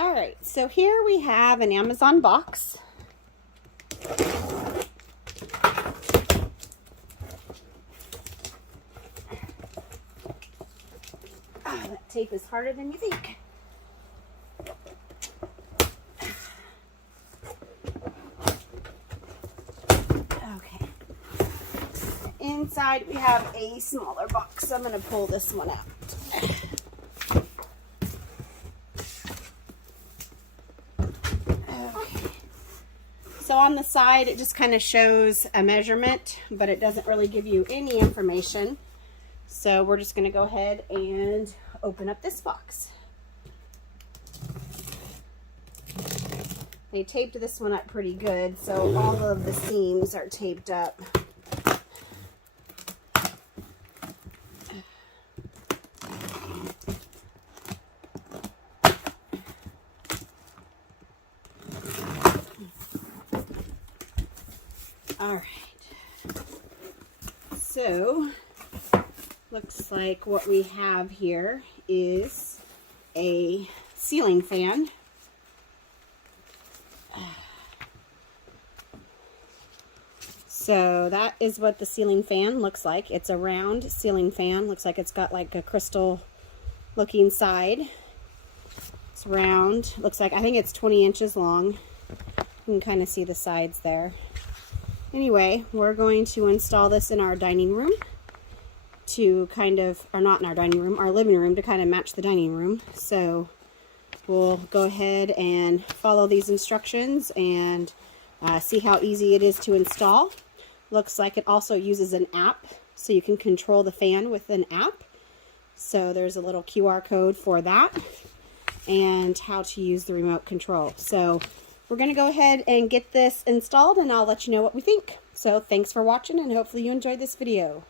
All right, so here we have an Amazon box. Oh, that tape is harder than you think. Okay. Inside we have a smaller box. I'm going to pull this one out. So on the side, it just kind of shows a measurement, but it doesn't really give you any information. So we're just going to go ahead and open up this box. They taped this one up pretty good, so all of the seams are taped up. All right, so looks like what we have here is a ceiling fan. So that is what the ceiling fan looks like. It's a round ceiling fan. Looks like it's got like a crystal looking side. It's round. Looks like, I think it's 20 inches long. You can kind of see the sides there. Anyway, we're going to install this in our dining room to kind of, or not in our dining room, our living room to kind of match the dining room. So we'll go ahead and follow these instructions and see how easy it is to install. Looks like it also uses an app, so you can control the fan with an app. So there's a little QR code for that and how to use the remote control. So we're going to go ahead and get this installed, and I'll let you know what we think. So thanks for watching, and hopefully you enjoyed this video.